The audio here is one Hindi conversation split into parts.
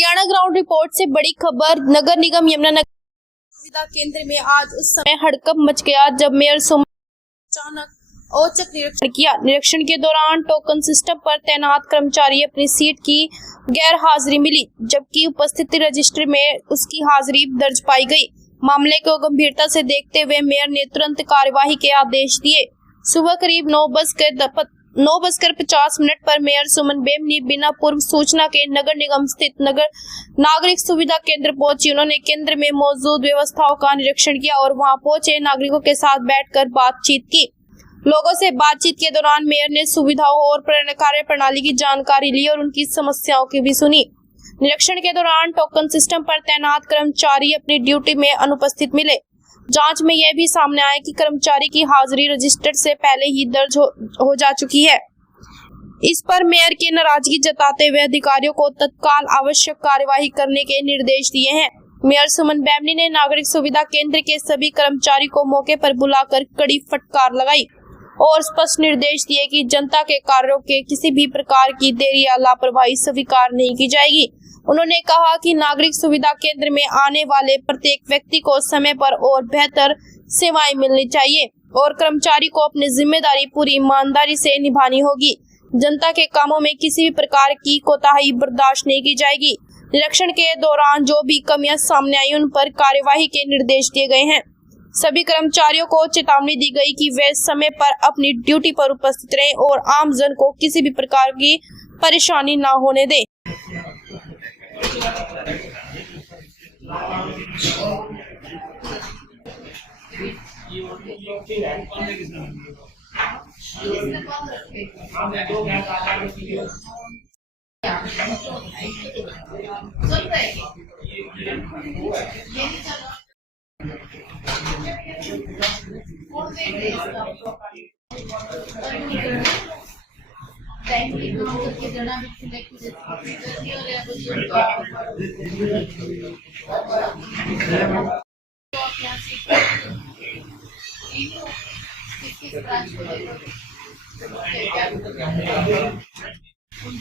हरियाणा ग्राउंड रिपोर्ट से बड़ी खबर। नगर निगम यमुनानगर सुविधा केंद्र में आज उस समय हड़कंप मच गया जब मेयर सुमन अचानक औचक निरीक्षण किया। निरीक्षण के दौरान टोकन सिस्टम पर तैनात कर्मचारी अपनी सीट की गैर हाजिरी मिली, जबकि उपस्थिति रजिस्टर में उसकी हाजिरी दर्ज पाई गई। मामले को गंभीरता से देखते हुए मेयर ने तुरंत कार्यवाही के आदेश दिए। सुबह करीब 9:50 पर मेयर सुमन बेमनी बिना पूर्व सूचना के नगर निगम स्थित नागरिक सुविधा केंद्र पहुंची। उन्होंने केंद्र में मौजूद व्यवस्थाओं का निरीक्षण किया और वहां पहुंचे नागरिकों के साथ बैठकर बातचीत की। लोगों से बातचीत के दौरान मेयर ने सुविधाओं और कार्य प्रणाली की जानकारी ली और उनकी समस्याओं की भी सुनी। निरीक्षण के दौरान टोकन सिस्टम पर तैनात कर्मचारी अपनी ड्यूटी में अनुपस्थित मिले। जांच में यह भी सामने आया कि कर्मचारी की हाजिरी रजिस्टर से पहले ही दर्ज हो जा चुकी है। इस पर मेयर की नाराजगी जताते हुए अधिकारियों को तत्काल आवश्यक कार्यवाही करने के निर्देश दिए हैं। मेयर सुमन बेमनी ने नागरिक सुविधा केंद्र के सभी कर्मचारी को मौके पर बुलाकर कड़ी फटकार लगाई और स्पष्ट निर्देश दिए कि जनता के कार्यों के किसी भी प्रकार की देरी या लापरवाही स्वीकार नहीं की जाएगी। उन्होंने कहा कि नागरिक सुविधा केंद्र में आने वाले प्रत्येक व्यक्ति को समय पर और बेहतर सेवाएं मिलनी चाहिए और कर्मचारी को अपनी जिम्मेदारी पूरी ईमानदारी से निभानी होगी। जनता के कामों में किसी भी प्रकार की कोताही बर्दाश्त नहीं की जाएगी। निरीक्षण के दौरान जो भी कमियां सामने आई उन पर कार्यवाही के निर्देश दिए गए हैं। सभी कर्मचारियों को चेतावनी दी गई कि वे समय पर अपनी ड्यूटी पर उपस्थित रहें और आमजन को किसी भी प्रकार की परेशानी न होने दें।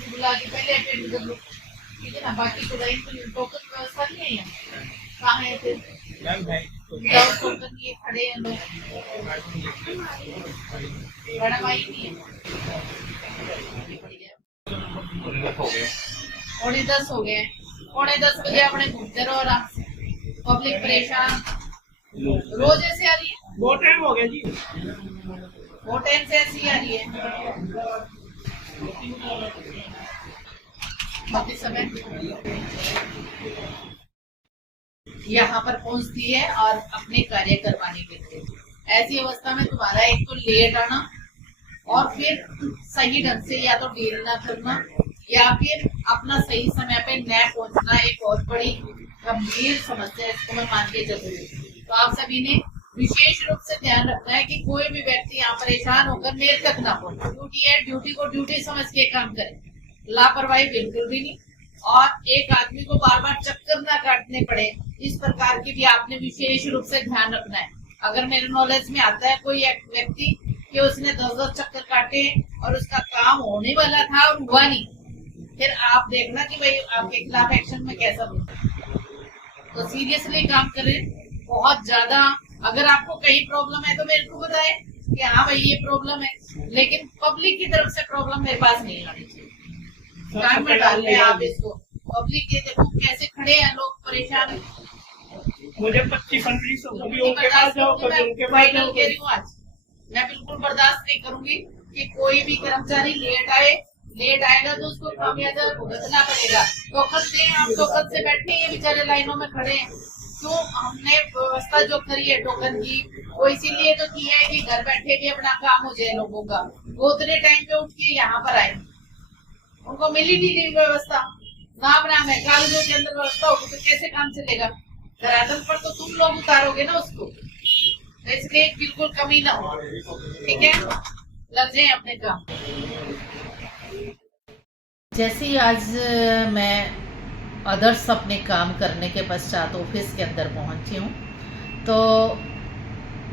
बुला के पहले अटेंड कर लो, ठीक है ना। बाकी तो लाइन में टोकन व्यवस्था नहीं है, कहाँ है फिर टोकन ये खड़े हैं लोग, मैडम आई नहीं है। 9:45 हो गए, 9:45 बजे अपने घूमते रहो आराम से। पब्लिक परेशान रोज ऐसे आ रही है, बहुत टाइम हो गया जी, बहुत टाइम से ऐसी आ रही है। बाकी समय यहाँ पर पहुँचती है और अपने कार्य करवाने के लिए। ऐसी अवस्था में तुम्हारा एक तो लेट आना और फिर सही ढंग से या तो डील ना करना या फिर अपना सही समय पे न पहुँचना एक बहुत बड़ी गंभीर समस्या है। इसको मैं मान के चल रही हूँ। तो आप सभी ने विशेष रूप से ध्यान रखना है कि कोई भी व्यक्ति यहाँ परेशान होकर मेरे तक ना पहुंचे। ड्यूटी है, ड्यूटी को ड्यूटी समझ के काम करें, लापरवाही बिल्कुल भी नहीं। और एक आदमी को बार बार चक्कर ना काटने पड़े, इस प्रकार की भी आपने विशेष रूप से ध्यान रखना है। अगर मेरे नॉलेज में आता है कोई एक व्यक्ति कि उसने 10-10 चक्कर काटे और उसका काम होने वाला था और हुआ नहीं, फिर आप देखना कि भाई आपके खिलाफ एक्शन में कैसा होता है। तो सीरियसली काम करें, बहुत ज्यादा। अगर आपको कहीं प्रॉब्लम है तो मेरे को बताएं कि हाँ भाई ये प्रॉब्लम है, लेकिन पब्लिक की तरफ से प्रॉब्लम मेरे पास नहीं आनी चाहिए। काम में डाल रहे आप इसको। पब्लिक ये देखो कैसे खड़े हैं लोग परेशान। मुझे 25 फरवरी से मैं बिल्कुल बर्दाश्त नहीं करूंगी कि कोई भी कर्मचारी लेट आएगा तो उसको खामियाजा भुगतना पड़ेगा। टोकन दे, आप टोकन से बैठे ये बेचारे लाइनों में खड़े हैं। तो हमने व्यवस्था जो करी है टोकन की, वो इसीलिए तो की है कि घर बैठे भी अपना काम हो जाए लोगों का। वो उतने टाइम पे उठ के यहाँ पर आए, उनको मिली नहीं व्यवस्था। नाम है, कागजों के अंदर व्यवस्था होगी तो कैसे काम चलेगा। धरातल पर तो तुम लोग उतारोगे ना उसको, तो इसलिए बिल्कुल कमी ना हो, ठीक है। लग जाए अपने काम। जैसे ही आज मैं अदर्स अपने काम करने के पश्चात ऑफिस के अंदर पहुंची हूँ, तो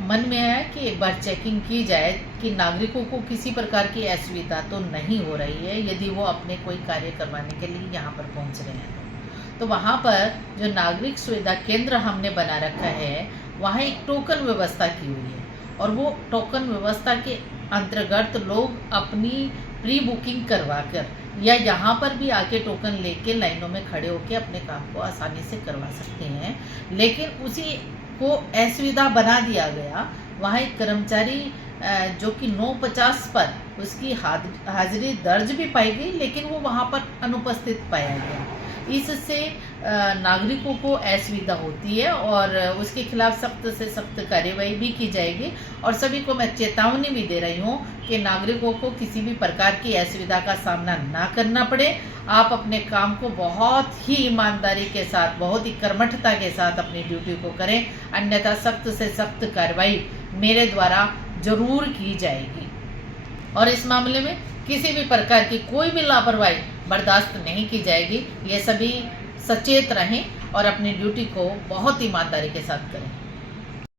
मन में आया कि एक बार चेकिंग की जाए कि नागरिकों को किसी प्रकार की असुविधा तो नहीं हो रही है यदि वो अपने कोई कार्य करवाने के लिए यहाँ पर पहुँच रहे हैं। तो वहाँ पर जो नागरिक सुविधा केंद्र हमने बना रखा है वहाँ एक टोकन व्यवस्था की हुई है, और वो टोकन व्यवस्था के अंतर्गत लोग अपनी प्री बुकिंग करवा कर या यहाँ पर भी आके टोकन लेके लाइनों में खड़े होके अपने काम को आसानी से करवा सकते हैं। लेकिन उसी को असुविधा बना दिया गया। वहाँ एक कर्मचारी जो कि 9:50 पर उसकी हाजिरी दर्ज भी पाई गई, लेकिन वो वहाँ पर अनुपस्थित पाया गया। इससे नागरिकों को असुविधा होती है और उसके खिलाफ सख्त से सख्त कार्यवाही भी की जाएगी। और सभी को मैं चेतावनी भी दे रही हूँ कि नागरिकों को किसी भी प्रकार की असुविधा का सामना ना करना पड़े। आप अपने काम को बहुत ही ईमानदारी के साथ, बहुत ही कर्मठता के साथ अपनी ड्यूटी को करें, अन्यथा सख्त से सख्त कार्रवाई मेरे द्वारा जरूर की जाएगी। और इस मामले में किसी भी प्रकार की कोई भी लापरवाही बर्दाश्त नहीं की जाएगी। ये सभी सचेत रहें और अपनी ड्यूटी को बहुत ईमानदारी के साथ करें।